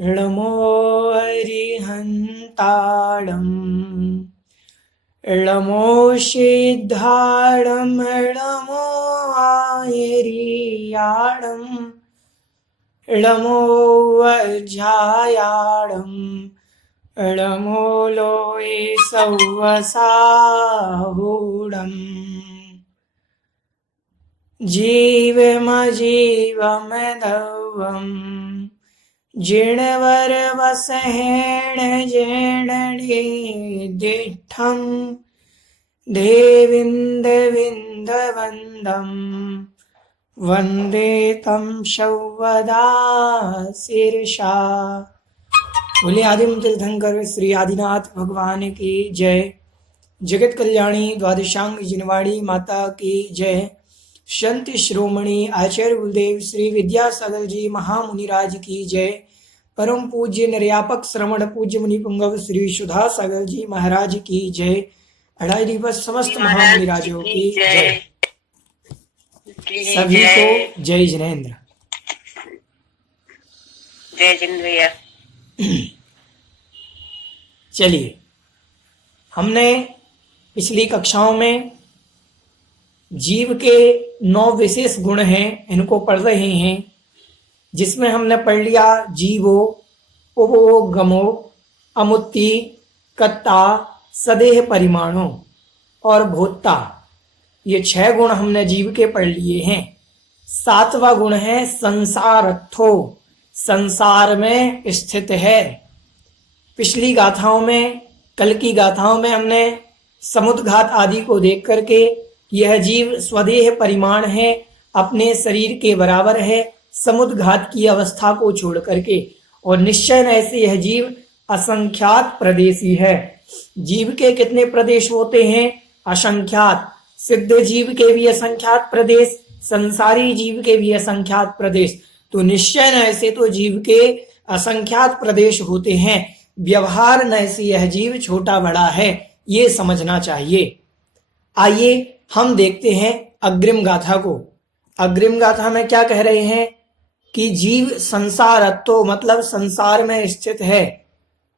ळमो अरिहन्ताळम् ळमो सिद्धाळम् ळमो आयरियाळम् ळमो वज्रायाळम् ळमो लोये सव्वसाहूढम् जीवमजीवमदवम् जिणवर वसहेण जेणणे दिठम् देविन्दविन्दवन्दम् वन्दे तं शौवदा शीर्षा। बोले आदिम तीर्थंकर श्री आदिनाथ भगवान की जय। जगत कल्याणी द्वादशांग जिनवाड़ी माता की जय। संत श्रोमणी आचार्य गुरुदेव श्री विद्यासागर जी महामुनिराज की जय। परम पूज्य निर्यापक श्रवण पूज्य मुनि पुंगव श्री सुधा सागर जी महाराज की जय। अढ़ाई दिवस समस्त महामुनिराजों की जय। सभी को जय जिनेन्द्र। जय जिनेन्द्र। चलिए, हमने पिछली कक्षाओं में जीव के 9 विशेष गुण हैं, इनको पढ़ रहे हैं, जिसमें हमने पढ़ लिया जीवो, उपो, गमो, अमुत्ति, कत्ता, सदेह परिमाणों और भोक्ता। ये 6 गुण हमने जीव के पढ़ लिए हैं। 7वां गुण है संसारत्थो, संसार में स्थित है। पिछली गाथाओं में, कल की गाथाओं में हमने समुद्घात आदि को देख करके यह जीव स्वदेह परिमाण है, अपने शरीर के बराबर है, समुद्घात की अवस्था को छोड़ करके, और निश्चय ऐसे यह जीव असंख्यात प्रदेशी है। जीव के कितने प्रदेश होते हैं? असंख्यात। सिद्ध जीव के भी असंख्यात प्रदेश, संसारी जीव के भी असंख्यात प्रदेश। तो निश्चय ऐसे तो जीव के असंख्यात प्रदेश होते हैं। व्यवहार न से यह जीव छोटा बड़ा है, ये समझना चाहिए। आइए हम देखते हैं अग्रिम गाथा को। अग्रिम गाथा में क्या कह रहे हैं कि जीव संसारत्तो मतलब संसार में स्थित है।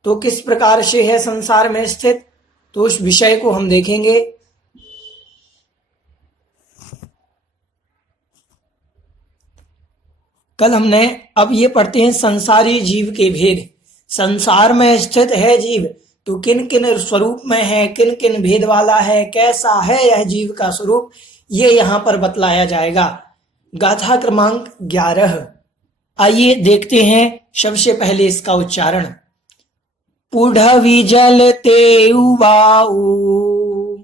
तो किस प्रकार से है संसार में स्थित, तो उस विषय को हम देखेंगे। कल हमने, अब ये पढ़ते हैं संसारी जीव के भेद। संसार में स्थित है जीव, तो किन किन स्वरूप में है, किन किन भेद वाला है, कैसा है यह जीव का स्वरूप, ये यहाँ पर बतलाया जाएगा। गाथा क्रमांक 11। आइए देखते हैं सबसे पहले इसका उच्चारण। पुढ़वी जलते उवाऊ,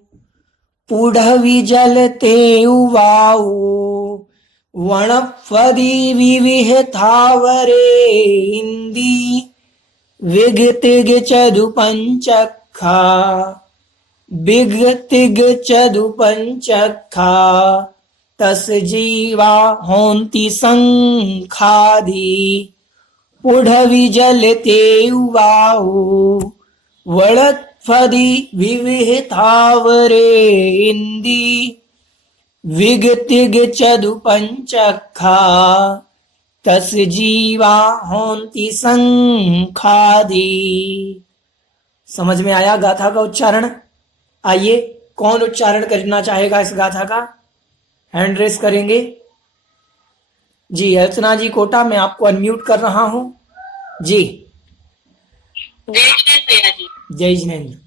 पुढ़वी जलते उवाऊ, वनपदी विविहतावरे इंदी, विगतिग चदुपंचखा, विगतिग चदुपंचखा, तस जीवा होन्ति संखादि, पुढ़वी जलते उवाऊ, वड़त्फदि विविहतावरे इंदी, विगतिग चदुपंचखा, तस जीवा होन्ति संखादि। समझ में आया गाथा का उच्चारण? आइए, कौन उच्चारण करना चाहेगा इस गाथा का? हैंड रेस करेंगे जी। अर्चना जी कोटा, मैं आपको अनम्यूट कर रहा हूं जी। जय जिनेन्द्र।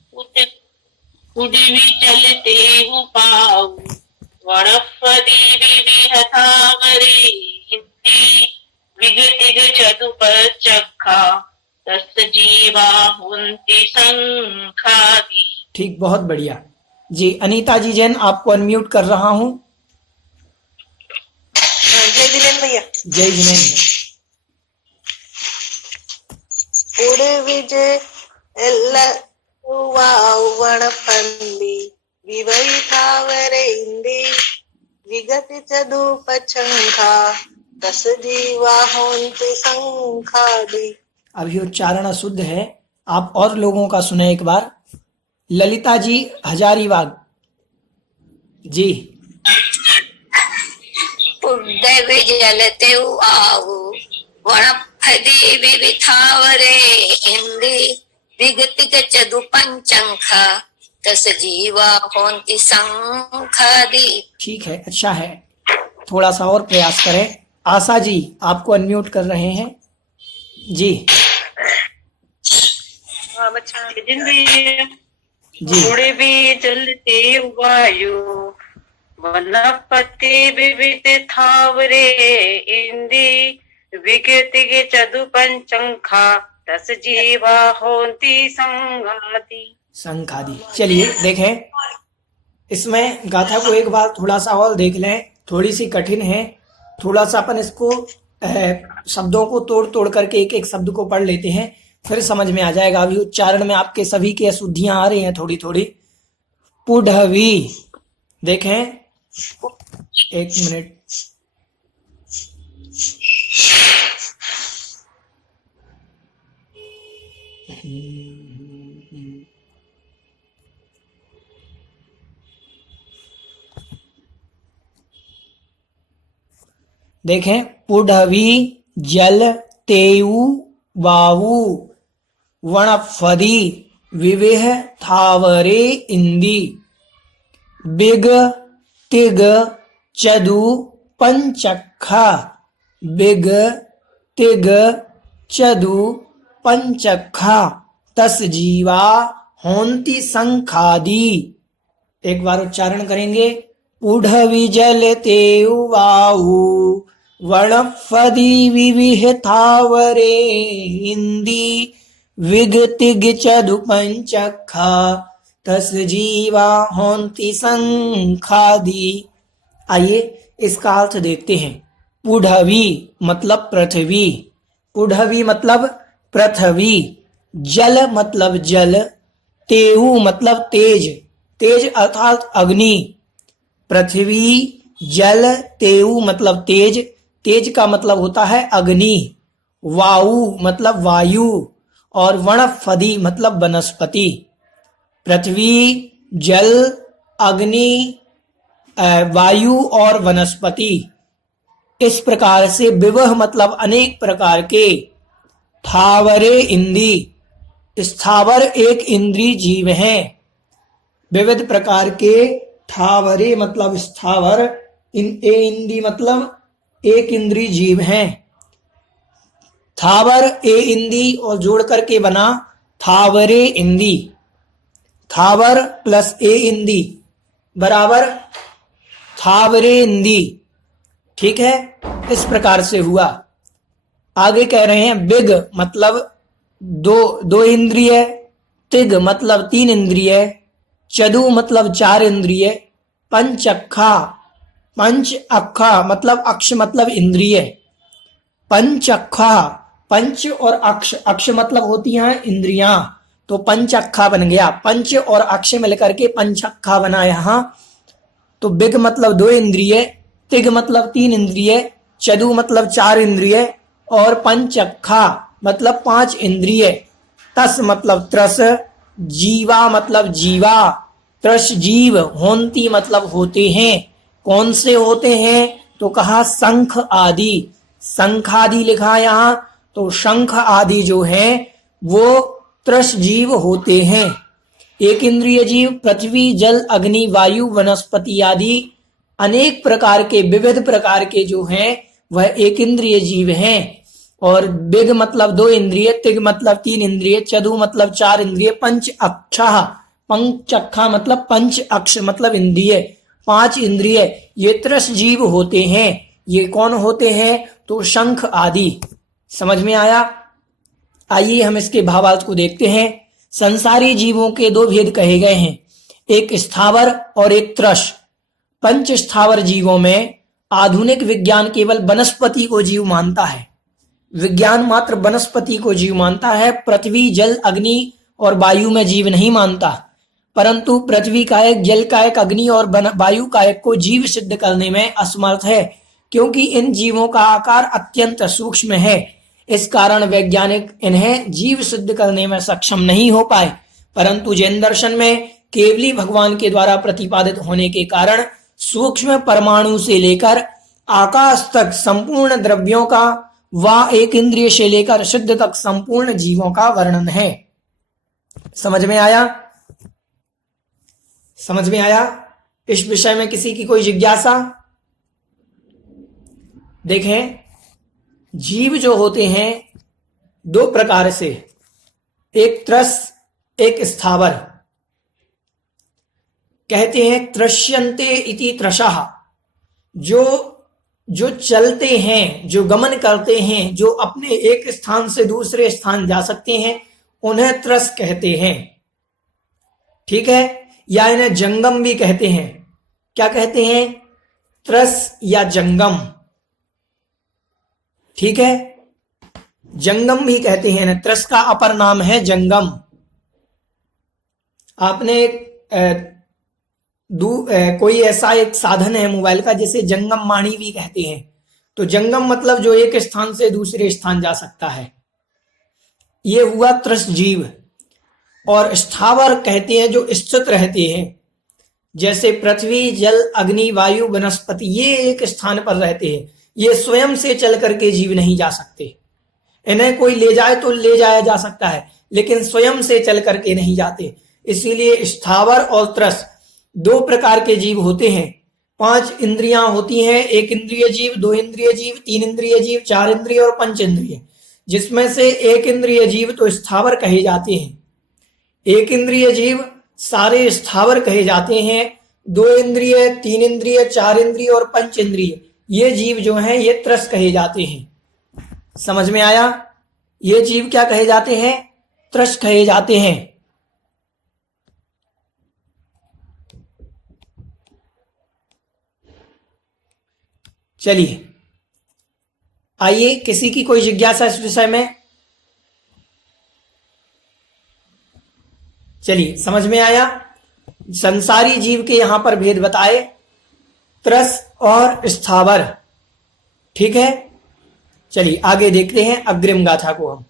पुढ़वी जलते उवाऊ, वनपदी विविहतावरे इंदी, विगतिग चदुपंचखा, तस जीवा होन्ति संखादि। ठीक, बहुत बढ़िया जी। अनीता जी जैन, आपको अनम्यूट कर रहा हूं। जय जिनेन्द्र भैया। जय जिनेन्द्र। पुढ़वी जलते उवाऊ, वनपदी विविहतावरे इंदी, विगति चदुपंचखा, तस जीवा होन्ति संखादि। अभी उच्चारण अशुद्ध है, आप और लोगों का सुने एक बार। ललिता जी हजारीबाग जी। पुढ़वी जलते उवाऊ, वनपदी खदी विविथावरे इंदी विगतिक चदु पंचंखा तस जीवा होंति संखादी। ठीक है, अच्छा है, थोड़ा सा और प्रयास करें। आशा जी, आपको अनम्यूट कर रहे हैं जी। जी उड़े भी जलते वायु वनस्पति विविध थावरे इंदी विगतिक चदु पंचंखा तस जीवा होंति संघाती। संखादी। चलिए देखें, इसमें गाथा को एक बार थोड़ा सा और देख लें, थोड़ी सी कठिन है, थोड़ा सा अपन इसको शब्दों को तोड़ तोड़ करके एक एक शब्द को पढ़ लेते हैं, फिर समझ में आ जाएगा। अभी उच्चारण में आपके सभी की अशुद्धियां आ रही हैं थोड़ी थोड़ी। पुढ़वी, देखें एक मिनट, देखें, पुढ़वी जल तेयु वावु वनस्पति विविध थावरे इंदी बिग तिग चदु पंचखा बिग तिग चदु पंचखा तस जीवा होंति संखादी। एक बार उच्चारण करेंगे। पुढ़वी जल तेयु वायु वनस्पति विविध थावरे इंदी विगतिग चदु पंचखा तस जीवा होंति संखादी। आइए इसका अर्थ देखते हैं। पुढ़वी मतलब पृथ्वी, पुढ़वी मतलब पृथ्वी, जल मतलब जल, तेयु मतलब तेज, तेज अर्थात अग्नि। पृथ्वी जल तेयु मतलब तेज, तेज का मतलब होता है अग्नि। वायु मतलब वायु, और वनस्पति मतलब वनस्पति। पृथ्वी जल अग्नि वायु और वनस्पति, इस प्रकार से विविध मतलब अनेक प्रकार के, थावरे इंदी स्थावर एक इंद्रिय जीव हैं, विविध प्रकार के, थावरे मतलब स्थावर, इंदी मतलब एक इंद्रिय जीव हैं। थावर ए इंदी और जोड़ करके बना थावरे इंदी, थावर प्लस ए इंदी बराबर थावरे इंदी। ठीक है, इस प्रकार से हुआ। आगे कह रहे हैं बिग मतलब दो इंद्रिय, तिग मतलब तीन इंद्रिय, चदु मतलब चार इंद्रिय, पंचअखा, पंच अखा मतलब अक्ष मतलब इंद्रिय, पंचअखा, पंच और अक्ष, अक्ष मतलब होती हैं इंद्रियां, तो पंचअखा बन गया। पंच और अक्ष मिलकर के पंचअखा बना यहाँ। तो बिग मतलब दो इंद्रिय, तिग मतलब तीन इंद्रिय, चदु मतलब चार इंद्रिय, और पंचअखा मतलब पांच इंद्रिय। तस मतलब त्रस, जीवा मतलब जीवा, त्रस जीव, होंती मतलब होते हैं। कौन से होते हैं? तो कहा शंख आदि, शंख आदि लिखा यहाँ, तो शंख आदि जो है वो त्रस जीव होते हैं। एक इंद्रिय जीव पृथ्वी जल अग्नि वायु वनस्पति आदि अनेक प्रकार के, विविध प्रकार के जो हैं वह एक इंद्रिय जीव हैं। और बिग मतलब दो इंद्रिय, तिग मतलब तीन इंद्रिय, चदु मतलब चार इंद्रिय, पंच अक्षा, पंचअखा मतलब पंच अक्ष मतलब इंद्रिय, पांच इंद्रिय, ये त्रस जीव होते हैं। ये कौन होते हैं? तो शंख आदि। समझ में आया? आइए हम इसके भावार्थ को देखते हैं। संसारी जीवों के दो भेद कहे गए हैं, एक स्थावर और एक त्रस। पंच स्थावर जीवों में आधुनिक विज्ञान केवल वनस्पति को जीव मानता है, विज्ञान मात्र वनस्पति को जीव मानता है, पृथ्वी जल अग्नि और वायु में जीव नहीं मानता। परंतु पृथ्वी कायक, जल कायक, अग्नि और वायु कायक को जीव सिद्ध करने में असमर्थ है, क्योंकि इन जीवों का आकार अत्यंत सूक्ष्म है। इस कारण वैज्ञानिक इन्हें जीव सिद्ध करने में सक्षम नहीं हो पाए। परंतु जैन दर्शन में केवली भगवान के द्वारा प्रतिपादित होने के कारण सूक्ष्म परमाणु से लेकर आकाश तक संपूर्ण द्रव्यों का व एक इंद्रिय से लेकर शुद्ध तक संपूर्ण जीवों का वर्णन है। समझ में आया? समझ में आया? इस विषय में किसी की कोई जिज्ञासा? देखें, जीव जो होते हैं दो प्रकार से, एक त्रस, एक स्थावर। कहते हैं त्रश्यन्ते इति त्रषः, जो चलते हैं, जो गमन करते हैं, जो अपने एक स्थान से दूसरे स्थान जा सकते हैं, उन्हें त्रस कहते हैं। ठीक है? या इन्हें जंगम भी कहते हैं। क्या कहते हैं? त्रस या जंगम। ठीक है? जंगम भी कहते हैं। त्रस का अपर नाम है जंगम। आपने कोई ऐसा एक साधन है मोबाइल का जिसे जंगम वाणी भी कहते हैं। तो जंगम मतलब जो एक स्थान से दूसरे स्थान जा सकता है, ये हुआ त्रस जीव। और स्थावर कहते हैं जो स्थित रहते हैं, जैसे पृथ्वी, जल, अग्नि, वायु, वनस्पति, ये एक स्थान पर रहते हैं। ये स्वयं से चल करके जीव नहीं जा सकते। इन्हें कोई ले जाए तो ले जाया जा सकता है, लेकिन स्वयं से चल करके नहीं जाते। इसीलिए स्थावर और त्रस दो प्रकार के जीव होते हैं। 5 इंद्रियां होती हैं, एक इंद्रिय जीव, 2 इंद्रिय जीव, 3 इंद्रिय जीव, 4 इंद्रिय और 5 इंद्रिय। जिसमें से एक इंद्रिय जीव तो स्थावर कहे जाते हैं। एक इंद्रिय जीव सारे स्थावर कहे जाते हैं। 2 इंद्रिय, 3 इंद्रिय, 4 इंद्रिय और 5 इंद्रिय, ये जीव जो हैं ये त्रस कहे जाते हैं। समझ में आया? ये जीव क्या कहे जाते हैं? त्रस कहे जाते हैं। चलिए, आइए, किसी की कोई जिज्ञासा इस विषय में? चलिए, समझ में आया? संसारी जीव के यहां पर भेद बताए, त्रस और स्थावर। ठीक है? चलिए आगे देखते हैं अग्रिम गाथा को हम।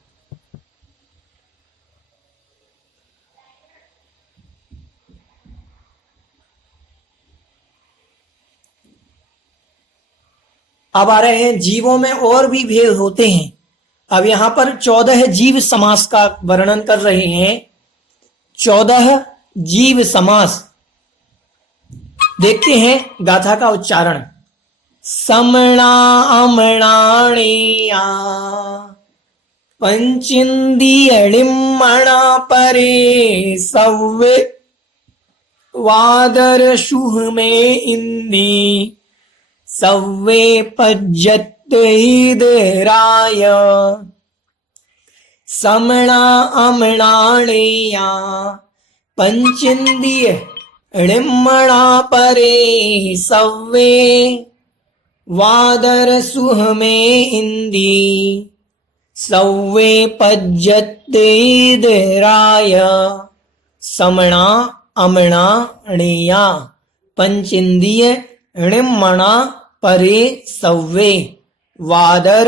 अब आ रहे हैं जीवों में और भी भेद होते हैं। अब यहां पर 14 जीव समास का वर्णन कर रहे हैं। 14 जीव समास। देखते हैं गाथा का उच्चारण। समणा अमणाणेया पंचिंदियणिमणा परे सव्वे वादर शुह में इंदी सव्वे पज्जत हिदराय। समणा अमणाणेया पंचिंदिय ऋमणा परे सव्वे वादर सुह में इंदी सव्वे पज्जत हिदराय। समणा अमणा णेया पंचिंदिय ऋमणा परे सव्वे वादर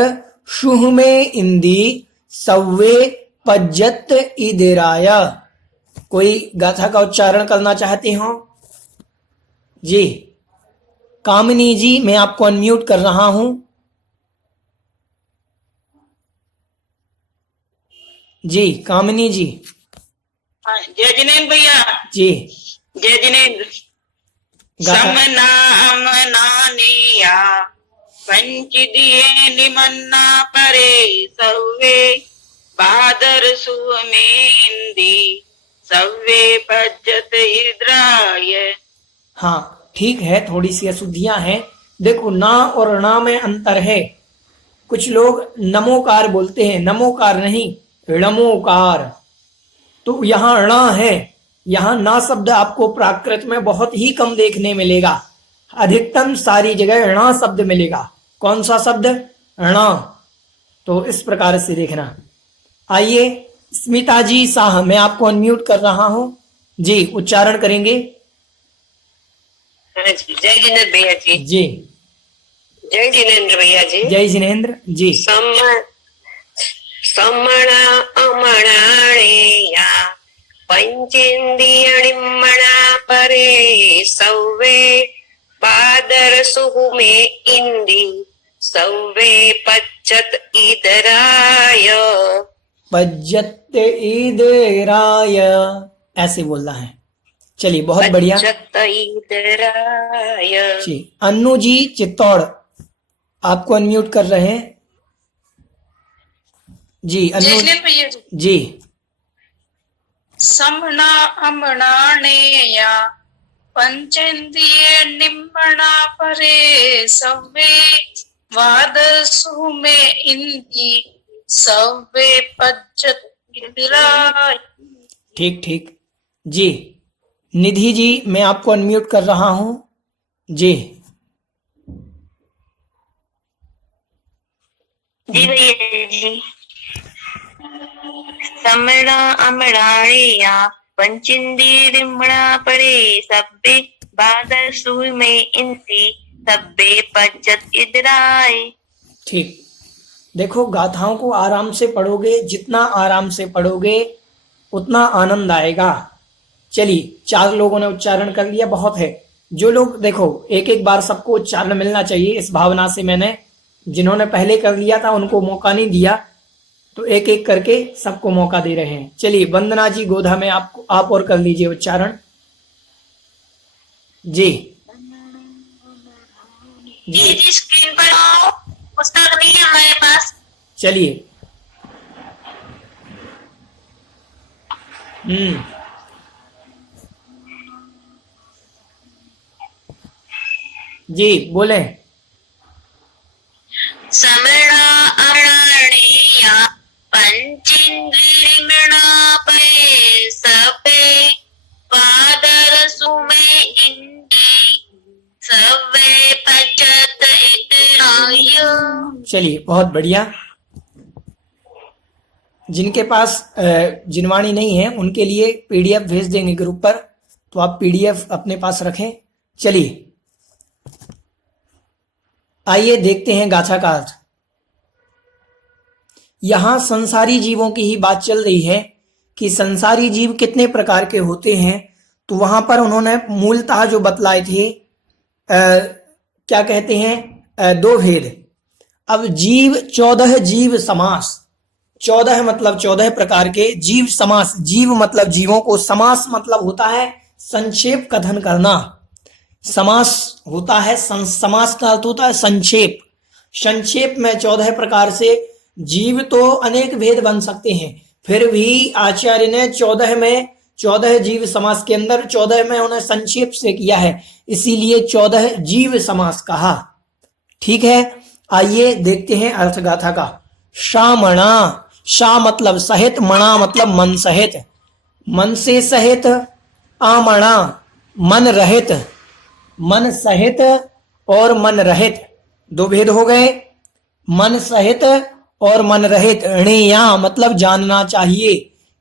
शुह में इंदी सव्वे पज्जत इदिराय। कोई गाथा का उच्चारण करना चाहते हो? जी, कामिनी जी, मैं आपको अनम्यूट कर रहा हूं। जी, कामिनी जी। जय जिनेन्द्र भैया। जी, जय जिनेन्द्र। समना अमनानिया पंचदिये निमन्ना परे सव्वे बादर सुह में इंदी सव्वे पज्जत हिद्राय। हाँ, ठीक है, थोड़ी सी अशुद्धियां हैं। देखो, ना और णा में अंतर है। कुछ लोग नमोकार बोलते हैं, नमोकार नहीं, णमोकार। तो यहाँ णा है, यहाँ ना शब्द आपको प्राकृत में बहुत ही कम देखने मिलेगा। अधिकतम सारी जगह णा शब्द मिलेगा। कौन सा शब्द? णा। तो इस प्रकार से देखना। आइए, स्मिता जी शाह, मैं आपको अनम्यूट कर रहा हूं। जी, उच्चारण करेंगे। जय जिनेन्द्र भैया जी। जी, जय जिनेन्द्र भैया जी। जय जिनेन्द्र जी। समणा अमणाणेया पंचेन्द्रियणिमणा परे सव्वे बादर सुह में इंदी सव्वे पच्चत इदराय पज्जत ईदराय, ऐसे बोलना है। चलिए बहुत बढ़िया पच्चत इदराय। जी। अन्नू जी चित्तौड़, आपको अनम्यूट कर रहे हैं जी। अन्नू भैया जी। जी। समना अमणानेया पंचेंद्रिय निम्बना परे सव्वे वाद सुमे इंदी सव्वे पज्जत इदराय। ठीक ठीक जी। निधि जी मैं आपको अनम्यूट कर रहा हूं जी। जी भैया जी। समणा अमणाणेया पंचेन्द्रियम्णा परे सब्बे बादसु में इंसी सब्बे पच्चत इदराय। ठीक। देखो गाथाओं को आराम से पढ़ोगे, जितना आराम से पढ़ोगे उतना आनंद आएगा। चलिए 4 लोगों ने उच्चारण कर लिया, बहुत है। जो लोग देखो एक एक बार सबको उच्चारण मिलना चाहिए, इस भावना से मैंने जिन्होंने पहले कर लिया था उनको मौका नहीं दिया, तो एक एक करके सबको मौका दे रहे हैं। चलिए वंदना जी गोधा में आप और कर लीजिए उच्चारण जी। जी स्क्रीन पर आओ, पुस्तक नहीं है हमारे पास। चलिए जी बोले। समणा अमणाणेया पंचेन्द्रियम्णा परे सब्बे बादसु में इंसी सव्वे पच्चत इदराय। चलिए बहुत बढ़िया। जिनके पास जिनवाणी नहीं है उनके लिए पीडीएफ भेज देंगे ग्रुप पर, तो आप पीडीएफ अपने पास रखें। चलिए आइए देखते हैं गाथा का अर्थ। यहां संसारी जीवों की ही बात चल रही है कि संसारी जीव कितने प्रकार के होते हैं। तो वहां पर उन्होंने मूलतः जो बतलाए थे क्या कहते हैं 2 भेद। अब जीव 14 जीव समास, 14 मतलब 14 प्रकार के जीव समास। जीव मतलब जीवों को, समास मतलब होता है संक्षेप कथन करना। समास होता है समास का अर्थ होता है संक्षेप। संक्षेप में 14 प्रकार से जीव तो अनेक भेद बन सकते हैं, फिर भी आचार्य ने 14 में 14 जीव समास के अंदर 14 में उन्हें संक्षेप से किया है, इसीलिए 14 जीव समास कहा। ठीक है, आइए देखते हैं अर्थगाथा का। शामणा, शा मतलब सहित, मणा मतलब मन सहित, मन से सहित। आमणा मन रहित, मन सहित और मन रहित 2 भेद हो गए। मन सहित और मन रहित। णेया मतलब जानना चाहिए।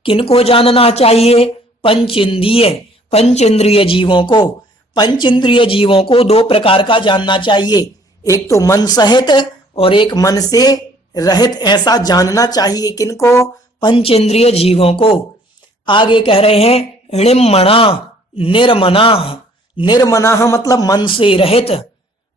किनको जानना चाहिए? पंचेंद्रिय, पंचेंद्रिय जीवों को। पंचेंद्रिय जीवों को 2 प्रकार का जानना चाहिए, एक तो मन सहित और एक मन से रहित। ऐसा जानना चाहिए किनको? पंचेंद्रिय जीवों को। आगे कह रहे हैं णिमणा, निर्मना। निर्मना मतलब मन से रहित।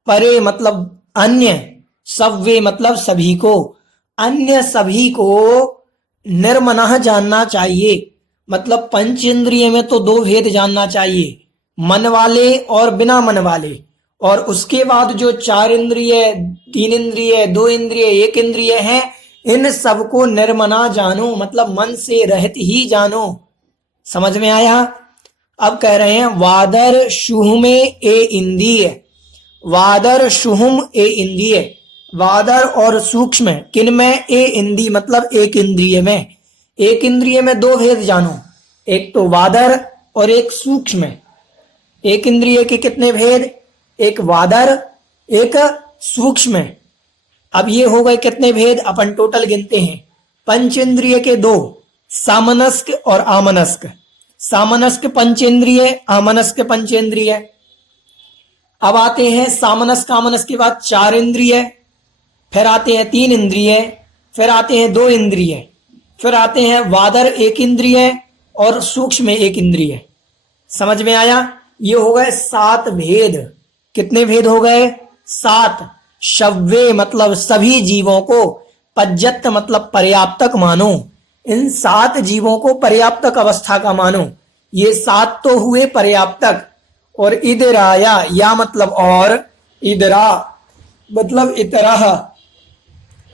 परे मतलब अन्य। सव्वे मतलब सभी को। अन्य सभी को निर्मना जानना चाहिए। मतलब पंचेंद्रिय में तो 2 भेद जानना चाहिए, मन वाले और बिना मन वाले। और उसके बाद जो 4 इंद्रिय, 3 इंद्रिय, 2 इंद्रिय, 1 इंद्रिय हैं, इन सबको निर्मना जानो, मतलब मन से रहित ही जानो। समझ में आया? अब कह रहे हैं वादर शुहुमे ए इंद्रिय। वादर शुहुम ए इंद्रिय। वादर और सूक्ष्म किन में? ए इंद्रिय मतलब एक इंद्रिय में। एक इंद्रिय में 2 भेद जानो, एक तो वादर और एक सूक्ष्म। एक इंद्रिय के कितने भेद? एक वादर, एक सूक्ष्म। अब ये हो गए कितने भेद? अपन टोटल गिनते हैं। पंचेंद्रिय के 2, सामनस्क और आमनस्क। सामनस्क पंचेंद्रिय, आमनस्क पंचेंद्रिय। अब आते हैं सामनस्क आमनस्क के बाद 4 इंद्रिय, फिर आते हैं 3 इंद्रिय, फिर आते हैं 2 इंद्रिय, फिर आते हैं वादर 1 इंद्रिय और सूक्ष्म 1 इंद्रिय। समझ में आया? ये हो गए 7 भेद। कितने भेद हो गए? 7। शव्वे मतलब सभी जीवों को, पज्जत मतलब पर्याप्तक मानो, इन 7 जीवों को पर्याप्तक अवस्था का मानो। ये 7 तो हुए पर्याप्तक। और इदराया, या मतलब और, इदरा मतलब इतरह,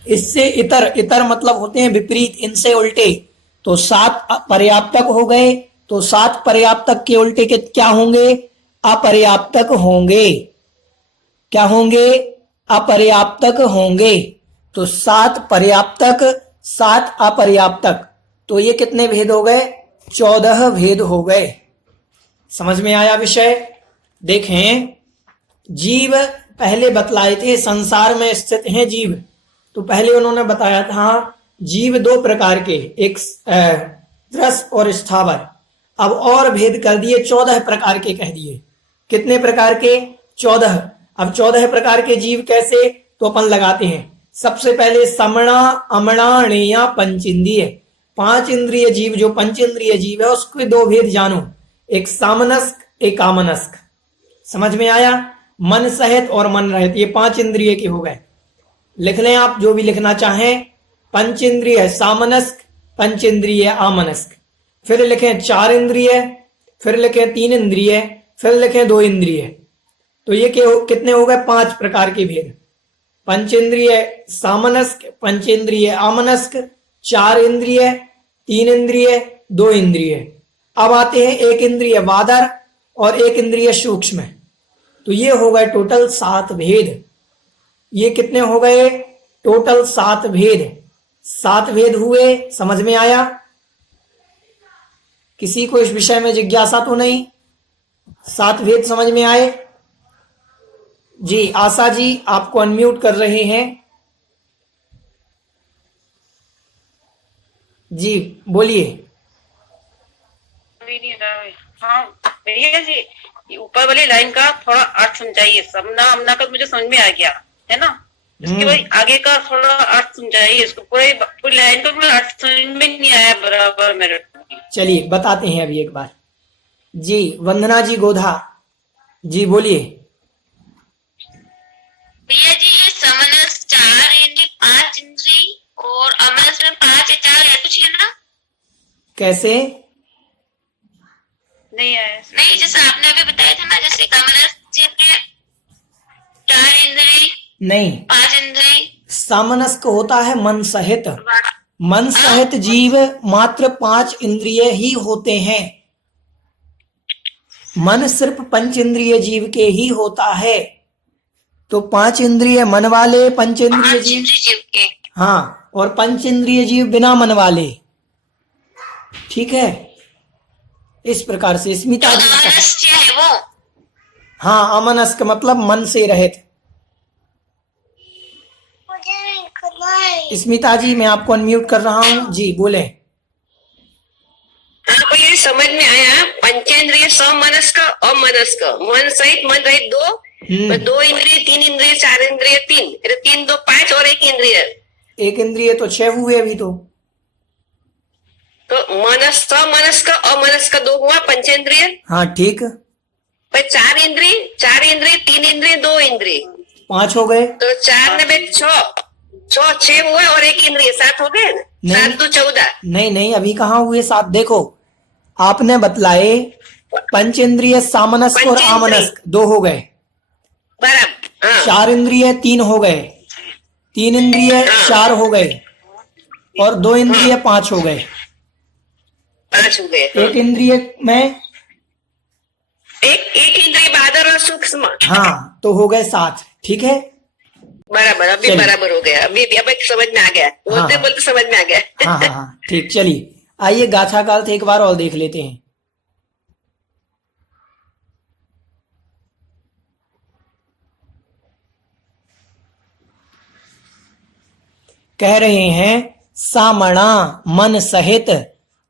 इससे इतर, इतर मतलब होते हैं विपरीत, इनसे उल्टे। तो 7 पर्याप्तक हो गए, तो 7 पर्याप्तक के उल्टे के क्या होंगे? अपर्याप्तक होंगे। क्या होंगे? अपर्याप्तक होंगे। तो 7 पर्याप्तक, 7 अपर्याप्तक, तो ये कितने भेद हो गए? 14 भेद हो गए। समझ में आया विषय? देखें, जीव पहले बतलाए थे, संसार में स्थित हैं जीव। तो पहले उन्होंने बताया था जीव 2 प्रकार के, एक रस और स्थावर। अब और भेद कर दिए, 14 प्रकार के कह दिए। कितने प्रकार के? 14। अब 14 प्रकार के जीव कैसे? तो अपन लगाते हैं। सबसे पहले समणा, अमणा, णेया, पंचेंद्रिय। 5 इंद्रिय जीव, जो पंचेंद्रिय जीव है उसके 2 भेद जानो, एक सामनस्क, एक आमनस्क। समझ में आया? मन सहित और मन रहित, ये 5 इंद्रिय के हो गए। लिख लें आप जो भी लिखना चाहें। पंचेंद्रिय सामनस्क, पंचेंद्रिय आमनस्क। फिर लिखें 4 इंद्रिय, फिर लिखें 3 इंद्रिय, फिर लिखें 2 इंद्रिय। तो ये कितने हो गए? 5 प्रकार के भेद। पंचेंद्रिय सामनस्क, पंचेंद्रिय आमनस्क, 4 इंद्रिय, 3 इंद्रिय, 2 इंद्रिय। अब आते हैं 1 इंद्रिय बादर और 1 इंद्रिय सूक्ष्म। तो ये हो गए टोटल 7 भेद। ये कितने हो गए? टोटल 7 भेद। 7 भेद हुए। समझ में आया? किसी को इस विषय में जिज्ञासा तो नहीं? 7 भेद समझ में आए? जी, आशा जी आपको अनम्यूट कर रहे हैं। जी बोलिए। हाँ भैया जी, ये ऊपर वाली लाइन का थोड़ा अर्थ समझाइए। समना हमना का मुझे समझ में आ गया है ना, इसके बाद आगे का थोड़ा अर्थ समझाइए। इसको पूरी लाइन का पूरा अर्थ समझ में नहीं आया बराबर मेरे को। चलिए बताते हैं अभी एक बार। जी वंदना जी गोधा जी बोलिए। भैया जी ये समनस 4 इंद्री 5 इंद्री और अमनस में 5 या 4 है कुछ है ना? कैसे? नहीं आया। नहीं, जैसे आपने अभी बताया था ना, जैसे समनस 4 इंद्री नहीं, 5 इंद्री। सामनस्क होता है मन सहित। मन सहित जीव मात्र 5 इंद्रिय ही होते हैं। मन सिर्फ 5 इंद्रिय जीव के ही होता है। तो 5 इंद्रिय मन वाले, पंचेंद्रिय 5 जीव, इंद्री जीव के। हाँ, और पंचेंद्रिय जीव बिना मन वाले। ठीक है, इस प्रकार से स्मिता जी। अमनस्य है वो। हाँ, अमनस्क मतलब मन से रहित। स्मिता जी मैं आपको अनम्यूट कर रहा हूँ। जी बोले। हाँ ये समझ में आया। पंचेंद्रिय समनस्क अमनस्क, मन सहित मन रहित 2, 2 इंद्रिय 3 इंद्रिय 4 इंद्रिय 3, फिर 3 2 5 और 1 इंद्रिय। 1 इंद्रिय तो 6 हुए अभी तो मनस्क समनस्क अमनस्क 2 हुआ पंचेंद्रिय। हाँ ठीक। फिर 4 इंद्रिय 3 इंद्रिय 2 इंद्रिय 5 हो गए। तो 4 में 6 हुए और 1 इंद्रिय 7 हो गए। 7 2 14। नहीं नहीं, अभी कहाँ हुए 7? देखो आपने बतलाए पंचेंद्रिय सामनस्क और आमनस्क 2 हो गए। बराबर। हाँ। 4 इंद्रिय 3 हो गए, 3 इंद्रिय 4 हो गए और 2 इंद्रिय 5 हो गए। 5 हो गए। 1 इंद्रिय में एक इंद्रिय बादर और सूक्ष्म। हाँ, तो हो गए 7। ठीक है, बराबर। अभी चलिए। बराबर हो गया। अभी समझ में आ गया। बोलते हाँ। बोलते समझ में आ गया। हाँ हाँ हाँ ठीक। चलिए आइए गाथा काल से एक बार और देख लेते हैं। कह रहे हैं सामणा मन सहित,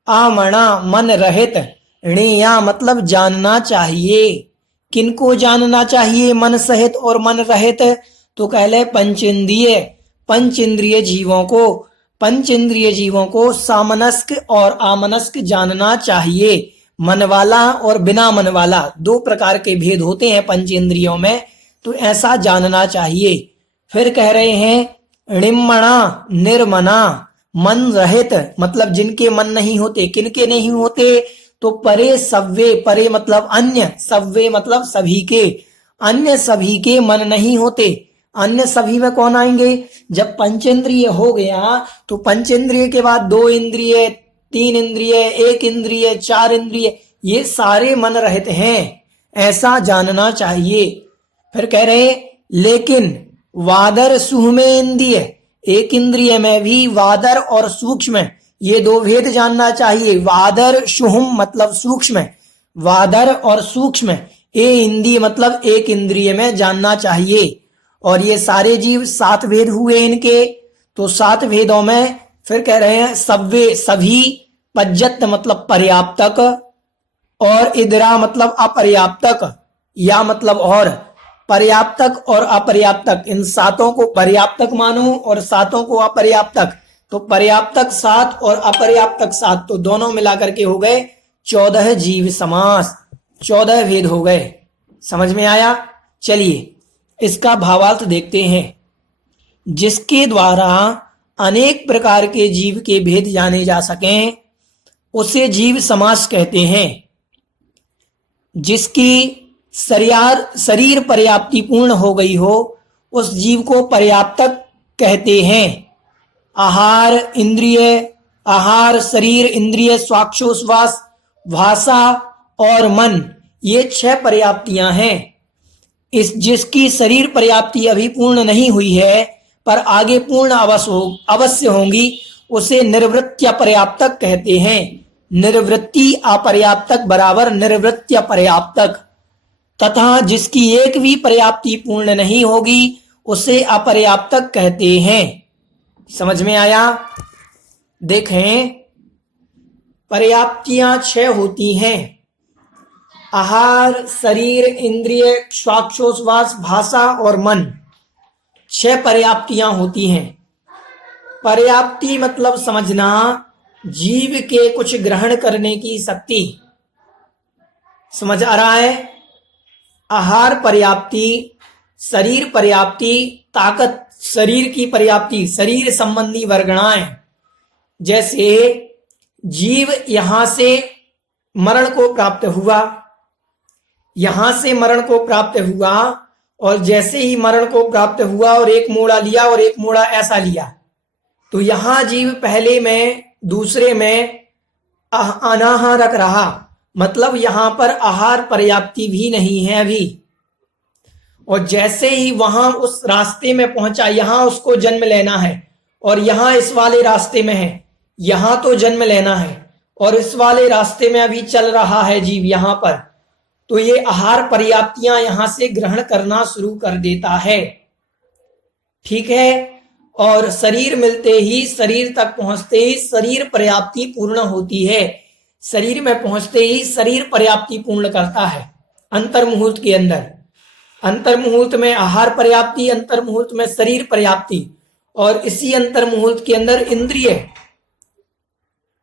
आमणा मन रहित, णेया मतलब जानना चाहिए। किनको जानना चाहिए मन सहित और मन रहित? तो कह ले पंचेंद्रिय, पंचेंद्रिय जीवों को, पंचेंद्रिय जीवों को सामनस्क और आमनस्क जानना चाहिए। मन वाला और बिना मन वाला 2 प्रकार के भेद होते हैं पंचेंद्रियों में, तो ऐसा जानना चाहिए। फिर कह रहे हैं णिम्मणा निर्मना, मन रहित, मतलब जिनके मन नहीं होते, किनके नहीं होते, तो परे सव्वे, परे मतलब अन्य, सव्वे मतलब सभी के, अन्य सभी के मन नहीं होते। अन्य सभी में कौन आएंगे? जब पंचेंद्रिय हो गया तो पंचेंद्रिय के बाद 2 इंद्रिय, 3 इंद्रिय, 1 इंद्रिय, 4 इंद्रिय, ये सारे मन रहित हैं, ऐसा जानना चाहिए। फिर कह रहे लेकिन वादर सुहमेंद्रिय, एक इंद्रिय में भी वादर और सूक्ष्म, ये 2 भेद जानना चाहिए। वादर शुहम मतलब सूक्ष्म, वादर और सूक्ष्म, ए इंद्रिय मतलब एक इंद्रिय में जानना चाहिए। और ये सारे जीव 7 भेद हुए इनके, तो 7 भेदों में फिर कह रहे हैं सव्वे सभी, पज्जत मतलब पर्याप्तक, और इदरा मतलब अपर्याप्तक, या मतलब और, पर्याप्तक और अपर्याप्तक, इन 7 को पर्याप्तक मानो और 7 को अपर्याप्तक, तो पर्याप्तक 7 और अपर्याप्तक 7, तो दोनों मिलाकर के हो गए 14 जीव समास, 14 भेद हो गए। समझ में आया? चलिए इसका भावार्थ देखते हैं। जिसके द्वारा अनेक प्रकार के जीव के भेद जाने जा सकें उसे जीव समास कहते हैं। जिसकी शरीर पर्याप्ति पूर्ण हो गई हो उस जीव को पर्याप्तक कहते हैं। आहार इंद्रिय, आहार शरीर इंद्रिय, स्वाक्षोश्वास, भाषा और मन, ये 6 पर्याप्तियां हैं। इस जिसकी शरीर पर्याप्ति अभी पूर्ण नहीं हुई है पर आगे पूर्ण अवश्य होंगी, उसे निर्वृत्य पर्याप्तक कहते हैं। निर्वृत्ति अपर्याप्तक बराबर निर्वृत्य पर्याप्तक। तथा जिसकी एक भी पर्याप्ति पूर्ण नहीं होगी उसे अपर्याप्तक कहते हैं। समझ में आया? देखें, पर्याप्तियां 6 होती हैं। आहार, शरीर, इंद्रिय, स्वाक्षोश्वास, भाषा और मन, 6 पर्याप्तियां होती हैं। पर्याप्ति मतलब समझना जीव के कुछ ग्रहण करने की शक्ति। समझ आ रहा है? आहार पर्याप्ति, शरीर पर्याप्ति, ताकत, शरीर की पर्याप्ति, शरीर संबंधी वर्गणाएं, जैसे जीव यहां से मरण को प्राप्त हुआ, यहां से मरण को प्राप्त हुआ, और जैसे ही मरण को प्राप्त हुआ और एक मोड़ा लिया और एक मोड़ा ऐसा लिया, तो यहां जीव पहले में दूसरे में अनाहारक रहा, मतलब यहां पर आहार पर्याप्ति भी नहीं है अभी। और जैसे ही वहां उस रास्ते में पहुंचा, यहां उसको जन्म लेना है और यहां इस वाले रास्ते में है, यहां तो जन्म लेना है और इस वाले रास्ते में अभी चल रहा है जीव यहां पर, तो ये आहार पर्याप्तियां यहां से ग्रहण करना शुरू कर देता है। ठीक है? और शरीर मिलते ही, शरीर तक पहुंचते ही शरीर पर्याप्ति पूर्ण होती है। शरीर में पहुंचते ही शरीर पर्याप्ति पूर्ण करता है अंतर मुहूर्त के अंदर। अंतर मुहूर्त में आहार पर्याप्ति, अंतर मुहूर्त में शरीर पर्याप्ति, और इसी अंतर मुहूर्त के अंदर इंद्रिय,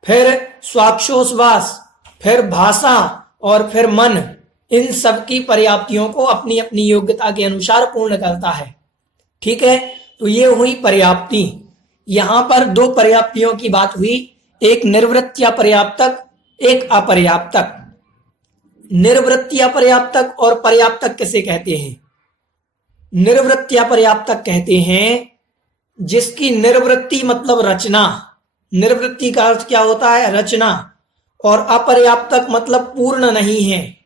फिर स्वाक्षोश्वास, फिर भाषा और फिर मन, इन सब की पर्याप्तियों को अपनी अपनी योग्यता के अनुसार पूर्ण करता है। ठीक है? तो ये हुई पर्याप्ति। यहां पर 2 पर्याप्तियों की बात हुई, एक निर्वृत्य पर्याप्तक, एक अपर्याप्तक। निर्वृत्य पर्याप्तक और पर्याप्तक किसे कहते हैं? निर्वृत्य पर्याप्तक कहते हैं जिसकी निर्वृत्ति मतलब रचना, निर्वृत्ति का अर्थ क्या होता है? रचना। और अपर्याप्तक मतलब पूर्ण नहीं है,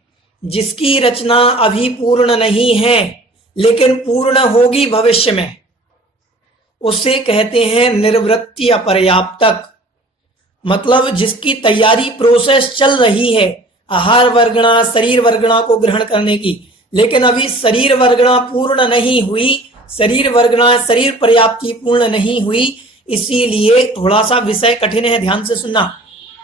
जिसकी रचना अभी पूर्ण नहीं है लेकिन पूर्ण होगी भविष्य में, उसे कहते हैं निर्वृत्ति अपर्याप्तक। मतलब जिसकी तैयारी प्रोसेस चल रही है आहार वर्गणा, शरीर वर्गणा को ग्रहण करने की, लेकिन अभी शरीर वर्गणा पूर्ण नहीं हुई, शरीर वर्गणा, शरीर पर्याप्ति पूर्ण नहीं हुई, इसीलिए थोड़ा सा विषय कठिन है, ध्यान से सुनना।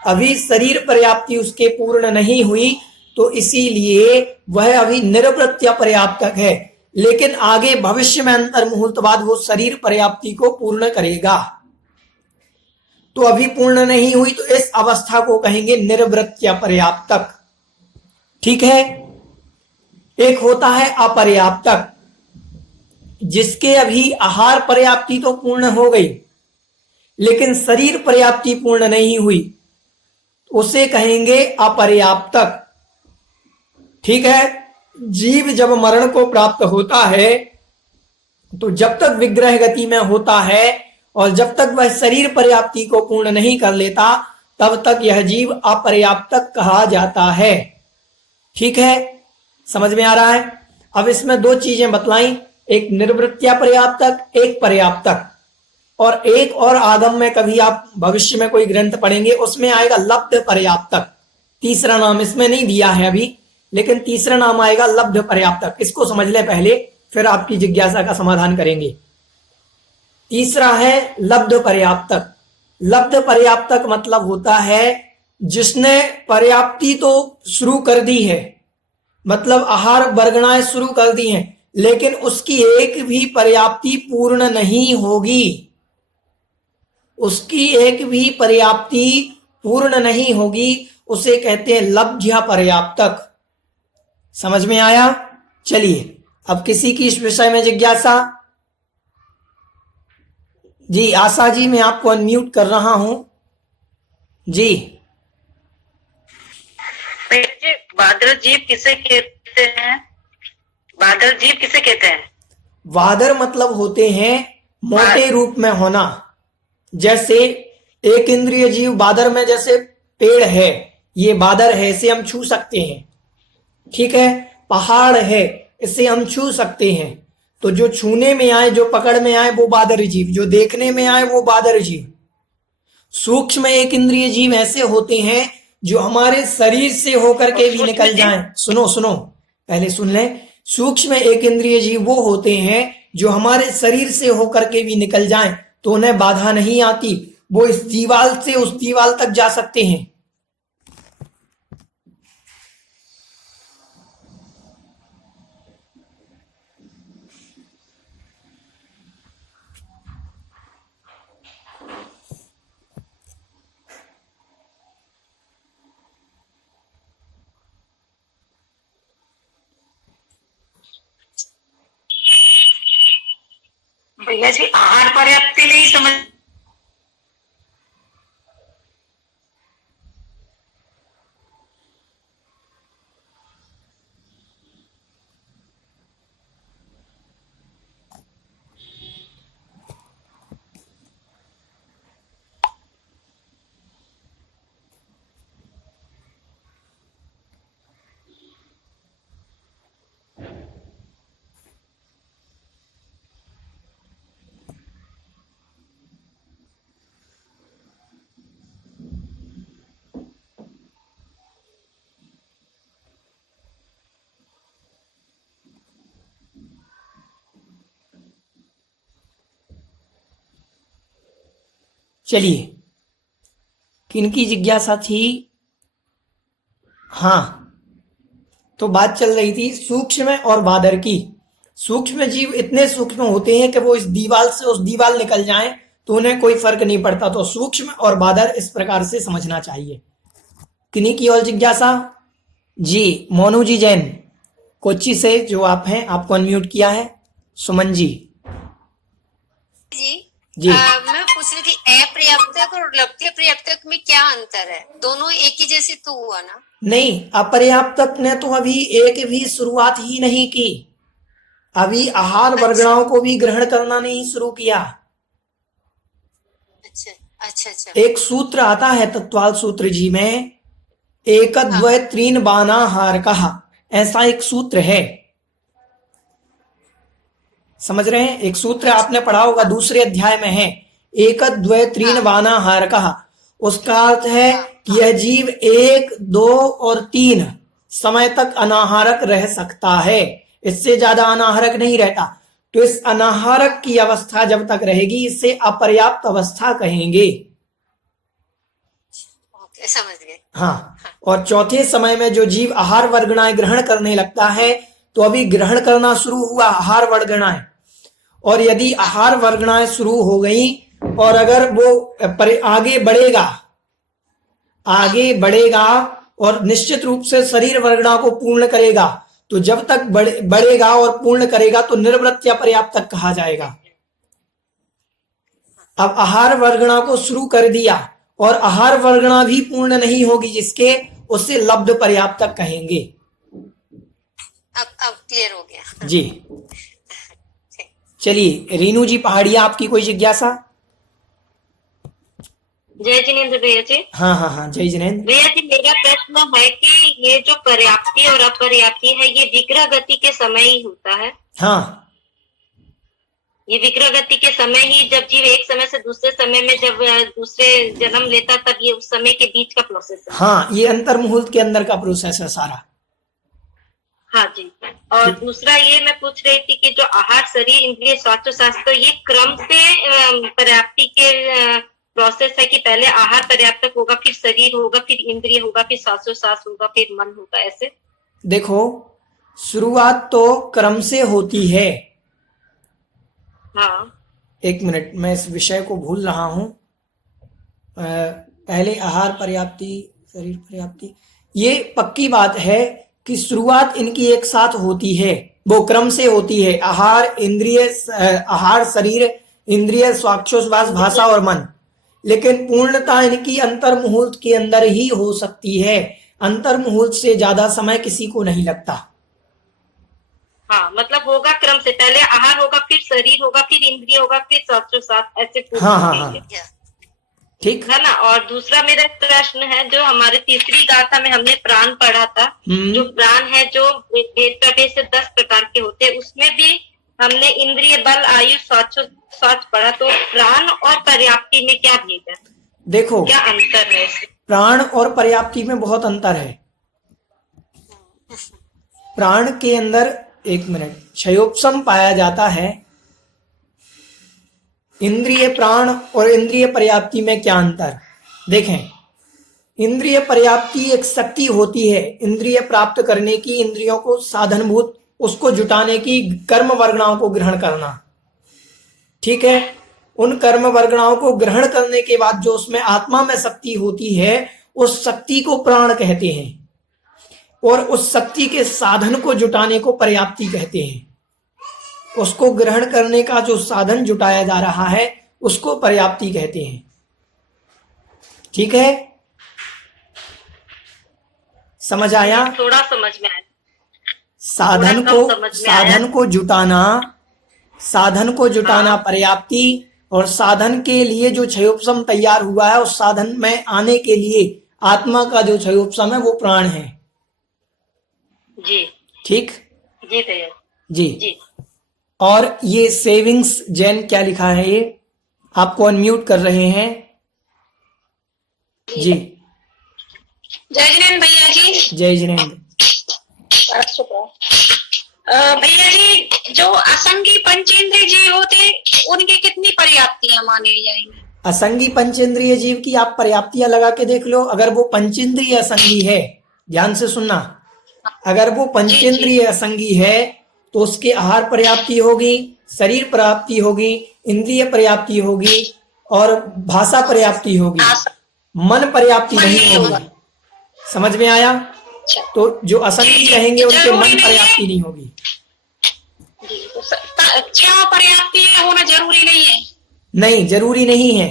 अभी शरीर पर्याप्ति उसके पूर्ण नहीं हुई तो इसीलिए वह अभी निर्वृत्य पर्याप्तक है, लेकिन आगे भविष्य में अंतर मुहूर्त बाद वो शरीर पर्याप्ति को पूर्ण करेगा। तो अभी पूर्ण नहीं हुई तो इस अवस्था को कहेंगे निर्वृत्य पर्याप्तक। ठीक है? एक होता है अपर्याप्तक। जिसके अभी आहार पर्याप्ति तो पूर्ण हो गई लेकिन शरीर पर्याप्ति पूर्ण नहीं हुई, उसे कहेंगे अपर्याप्तक। ठीक है। जीव जब मरण को प्राप्त होता है तो जब तक विग्रह गति में होता है और जब तक वह शरीर पर्याप्ति को पूर्ण नहीं कर लेता तब तक यह जीव अपर्याप्तक कहा जाता है। ठीक है, समझ में आ रहा है। अब इसमें दो चीजें बतलाई, एक निर्वृत्या पर्याप्तक, एक पर्याप्तक। और एक और आगम में कभी आप भविष्य में कोई ग्रंथ पढ़ेंगे उसमें आएगा लब्ध पर्याप्तक। तीसरा नाम इसमें नहीं दिया है अभी, लेकिन तीसरा नाम आएगा लब्ध पर्याप्तक। इसको समझ ले पहले, फिर आपकी जिज्ञासा का समाधान करेंगे। तीसरा है लब्ध पर्याप्तक। लब्ध पर्याप्तक मतलब होता है जिसने पर्याप्ति तो शुरू कर दी है, मतलब आहार वर्गणाएं शुरू कर दी हैं, लेकिन उसकी एक भी पर्याप्ति पूर्ण नहीं होगी। उसकी एक भी पर्याप्ति पूर्ण नहीं होगी, उसे कहते हैं लब्ध्य पर्याप्तक। समझ में आया? चलिए, अब किसी की इस विषय में जिज्ञासा? जी आशा जी, मैं आपको अनम्यूट कर रहा हूं। जी बादर जीव किसे कहते हैं? बादर जीव किसे कहते हैं? वादर मतलब होते हैं मोटे रूप में होना। जैसे एक इंद्रिय जीव बादर में, जैसे पेड़ है, ये बादर है, इसे हम छू सकते हैं। ठीक है, पहाड़ है, इसे हम छू सकते हैं। तो जो छूने में आए, जो पकड़ में आए वो बादर जीव, जो देखने में आए वो बादर जीव। सूक्ष्म एक इंद्रिय जीव ऐसे होते हैं जो हमारे शरीर से होकर के भी निकल जाएं। सुनो सुनो, पहले सुन लें। सूक्ष्म एक इंद्रिय जीव वो होते हैं जो हमारे शरीर से होकर के भी निकल जाएं तो उन्हें बाधा नहीं आती, वो इस दीवाल से उस दीवाल तक जा सकते हैं। भैया जी, आहार पर्याप्ति नहीं समझ। चलिए, किनकी जिज्ञासा थी? हाँ, तो बात चल रही थी सूक्ष्म और बादर की। सूक्ष्म जीव इतने सूक्ष्म होते हैं कि वो इस दीवाल से उस दीवाल निकल जाएं तो उन्हें कोई फर्क नहीं पड़ता। तो सूक्ष्म और बादर इस प्रकार से समझना चाहिए। किन्हीं की और जिज्ञासा? जी मोनू जी जैन कोच्चि से जो आप हैं, आपको अनम्यूट किया है। सुमन जी जी मैं पूछ रही थी अपर्याप्तक और लब्ध्य पर्याप्तक में क्या अंतर है? दोनों एक ही जैसे तो हुआ ना? नहीं, अपर्याप्तक ने तो अभी एक भी शुरुआत ही नहीं की, अभी आहार वर्गणाओं को भी ग्रहण करना नहीं शुरू किया। अच्छा अच्छा अच्छा। एक सूत्र आता है तत्वाल सूत्र जी में, एक द्वय त्रीन बानाहार कहा, ऐसा एक सूत्र है। समझ रहे हैं? एक सूत्र आपने पढ़ा होगा, दूसरे अध्याय में है, एक द्वय त्रीन बानाहार कहा। उसका अर्थ है कि यह जीव 1, 2 और 3 समय तक अनाहारक रह सकता है, इससे ज्यादा अनाहारक नहीं रहता। तो इस अनाहारक की अवस्था जब तक रहेगी इसे अपर्याप्त अवस्था कहेंगे। ओके, समझ गए। हाँ, और चौथे समय में जो जीव आहार वर्गणाएं ग्रहण करने लगता है, तो अभी ग्रहण करना शुरू हुआ आहार वर्गणाएं, और यदि आहार वर्गणाएं शुरू हो गई और अगर वो आगे बढ़ेगा और निश्चित रूप से शरीर वर्गणा को पूर्ण करेगा, तो जब तक बढ़ेगा और पूर्ण करेगा तो निर्वृत्त या पर्याप्तक कहा जाएगा। अब आहार वर्गणा को शुरू कर दिया और आहार वर्गणा भी पूर्ण नहीं होगी जिसके, उससे लब्ध पर्याप्तक कहेंगे। अब क्लियर हो गया। जी चलिए रीनू जी पहाड़िया, आपकी कोई जिज्ञासा? जय जिनेन्द्र भैया जी। हाँ हाँ हाँ, जय जिनेन्द्र। भैया जी मेरा प्रश्न है कि ये जो पर्याप्ति और अपर्याप्ति है ये विग्रह गति के समय ही होता है? हाँ, ये विग्रह गति के समय ही, जब जीव एक समय से दूसरे समय में जब दूसरे जन्म लेता तब ये उस समय के बीच का प्रोसेस है? हाँ, ये अंतर मुहूर्त के अंदर का प्रोसेस है सारा। हाँ जी। और दूसरा ये मैं पूछ रही थी कि जो आहार, शरीर, इंद्रिय, स्वास्थ्य, ये क्रम से पर्याप्ति के प्रोसेस है कि पहले आहार पर्याप्तक होगा, फिर शरीर होगा, फिर इंद्रिय होगा, फिर श्वासोश्वास होगा, फिर मन होगा, ऐसे? देखो शुरुआत तो क्रम से होती है। हाँ, एक मिनट, मैं इस विषय को भूल रहा हूं। पहले आहार पर्याप्ति, शरीर पर्याप्ति, ये पक्की बात है कि शुरुआत इनकी एक साथ होती है, वो क्रम से होती है। आहार, इंद्रिय, आहार, शरीर, इंद्रिय, स्वाक्षोश्वास, भाषा और मन। लेकिन पूर्णता इनकी अंतर मुहूर्त के अंदर ही हो सकती है। अंतर मुहूर्त से ज्यादा समय किसी को नहीं लगता। हाँ, मतलब होगा क्रम से, पहले आहार होगा, फिर शरीर होगा, फिर इंद्रिय होगा, फिर श्वासोश्वास, ऐसे पूर्ण हाँ हाँ होंगे। हाँ, ठीक है ना। और दूसरा मेरा प्रश्न है, जो हमारे तीसरी गाथा में हमने प्राण पढ़ा था, जो प्राण है जो वेद प्रवेश से 10 प्रकार के होते हैं, उसमें भी हमने इंद्रिय, बल, आयु, स्वाच पढ़ा। तो प्राण और पर्याप्ति में क्या भेद है? देखो क्या अंतर है इसमें? प्राण और पर्याप्ति में बहुत अंतर है। प्राण के अंदर, एक मिनट, क्षयोपशम पाया जाता है। इंद्रिय प्राण और इंद्रिय पर्याप्ति में क्या अंतर? देखें, इंद्रिय पर्याप्ति एक शक्ति होती है इंद्रिय प्राप्त करने की, इंद्रियों को साधनभूत, उसको जुटाने की, कर्म वर्गणाओं को ग्रहण करना। ठीक है, उन कर्म वर्गणाओं को ग्रहण करने के बाद जो उसमें आत्मा में शक्ति होती है, उस शक्ति को प्राण कहते हैं, और उस शक्ति के साधन को जुटाने को पर्याप्ति कहते हैं। उसको ग्रहण करने का जो साधन जुटाया जा रहा है उसको पर्याप्ति कहते हैं। ठीक है, समझ आया? थोड़ा समझ में आया। साधन को जुटाना, साधन को जुटाना पर्याप्ति, और साधन के लिए जो क्षयोपशम तैयार हुआ है उस साधन में आने के लिए आत्मा का जो क्षयोपशम है वो प्राण है। जी ठीक, जी भैया जी। जी। और ये सेविंग्स जैन क्या लिखा है, ये आपको अनम्यूट कर रहे हैं जी। जय जिनेन्द्र भैया जी। जय जिनेन्द्र। भैया जी, जो असंगी पंचेंद्रिय जीव होते उनकी कितनी पर्याप्तियां मानी जाएंगी? असंगी पंचेंद्रिय जीव की आप पर्याप्तियां लगा के देख लो। अगर वो पंचेंद्रिय असंगी है, ध्यान से सुनना, अगर वो पंचेंद्रिय असंगी है तो उसके आहार पर्याप्ति होगी, शरीर पर्याप्ति होगी, इंद्रिय पर्याप्ति होगी और भाषा पर्याप्ति होगी, मन पर्याप्ति नहीं होगी। समझ में आया? तो जो असंगी रहेंगे उनके मन पर्याप्ति नहीं होगी। क्या पर्याप्ति होना जरूरी नहीं है? नहीं, जरूरी नहीं है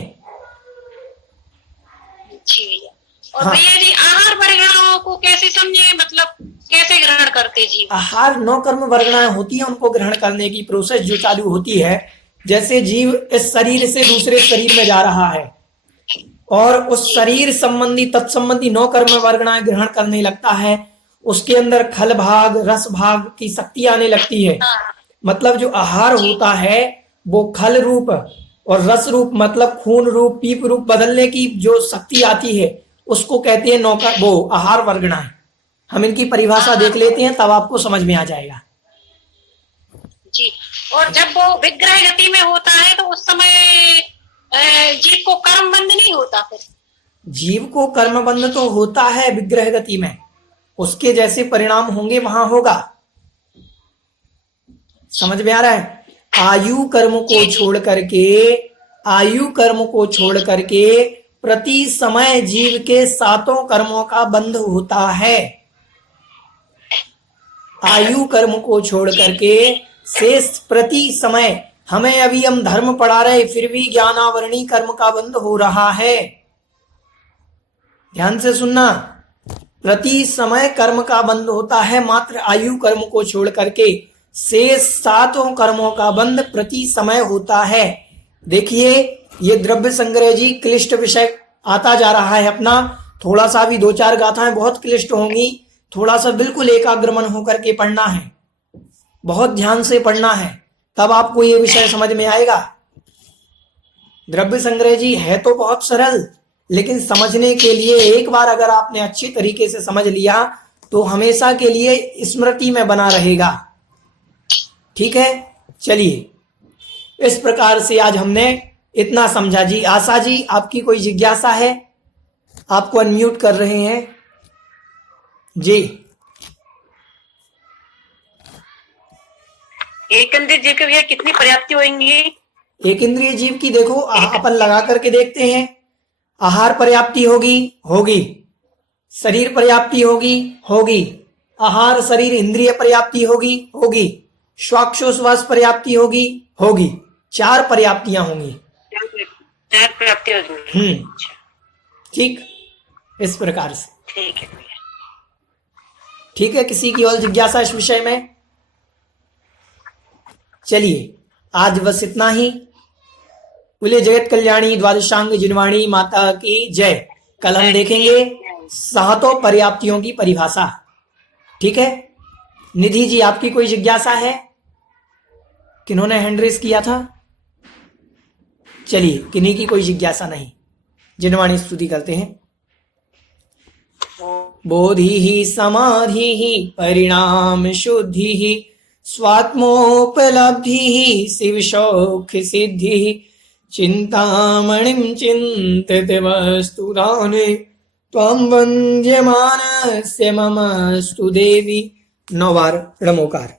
जी भैया। और हाँ। भैया जी, आहार वर्गणाओं को कैसे समझे, मतलब कैसे ग्रहण करते जीव? आहार 9 कर्म वर्गणाएं होती हैं, उनको ग्रहण करने की प्रोसेस जो चालू होती है, जैसे जीव इस शरीर से दूसरे शरीर में जा रहा है और उस शरीर संबंधी, तत्संबंधी 9 कर्म वर्गणाएं ग्रहण करने लगता है, उसके अंदर खल भाग, रस भाग की शक्ति आने लगती है। मतलब जो आहार होता है वो खल रूप और रस रूप, मतलब खून रूप, पीप रूप बदलने की जो शक्ति आती है उसको कहते हैं वो आहार वर्गणाएं। हम इनकी परिभाषा देख लेते हैं, तब आपको समझ में आ जाएगा जी। और जब वो विग्रह गति में होता है तो उस समय जीव को कर्म बंध नहीं होता? फिर जीव को कर्म बंध तो होता है विग्रह गति में, उसके जैसे परिणाम होंगे वहां होगा। समझ में आ रहा है? आयु कर्म को छोड़ करके प्रति समय जीव के 7 कर्मों का बंध होता है। आयु कर्म को छोड़ करके शेष प्रति समय हमें अभी हम धर्म पढ़ा रहे फिर भी ज्ञानावरणी कर्म का बंध हो रहा है। ध्यान से सुनना, प्रति समय कर्म का बंध होता है, मात्र आयु कर्म को छोड़ करके शेष सातों कर्मों का बंध प्रति समय होता है। देखिए ये द्रव्य संग्रह जी क्लिष्ट विषय आता जा रहा है अपना, थोड़ा सा भी 2-4 गाथाएं बहुत क्लिष्ट होंगी, थोड़ा सा बिल्कुल एकाग्र मन होकर के पढ़ना है, बहुत ध्यान से पढ़ना है, तब आपको ये विषय समझ में आएगा। द्रव्य संग्रह जी है तो बहुत सरल, लेकिन समझने के लिए एक बार अगर आपने अच्छी तरीके से समझ लिया तो हमेशा के लिए स्मृति में बना रहेगा। ठीक है, चलिए इस प्रकार से आज हमने इतना समझा जी। आशा जी आपकी कोई जिज्ञासा है? आपको अनम्यूट कर रहे हैं जी। एक इंद्रिय जीव के भैया कितनी पर्याप्ति होंगी? एक इंद्रिय जीव की देखो अपन लगा करके देखते हैं। आहार पर्याप्ति होगी, होगी। शरीर पर्याप्ति होगी, होगी। आहार शरीर इंद्रिय पर्याप्ति होगी, होगी। श्वासोच्छ्वास पर्याप्ति होगी, होगी। 4 पर्याप्तियां होंगी। 4 पर्याप्ति होगी। ठीक, इस प्रकार से। ठीक है भैया। ठीक है, किसी की और जिज्ञासा इस विषय में? चलिए आज बस इतना ही। बोले जगत कल्याणी द्वादशांग जिनवाणी माता की जय। कल हम देखेंगे 7 पर्याप्तियों की परिभाषा। ठीक है, निधि जी आपकी कोई जिज्ञासा है? किन्होंने हैंड रेस किया था? चलिए, किन्हीं की कोई जिज्ञासा नहीं, जिनवाणी स्तुति करते हैं। बोधि समाधि परिणाम शुद्धि स्वात्मोपलब्धि शिव सौख्य सिद्धि चिंतामणिं चिंतित वस्तुदाने त्वं वन्द्यमानस्य मम स्तु देवी। 9 बार णमोकार।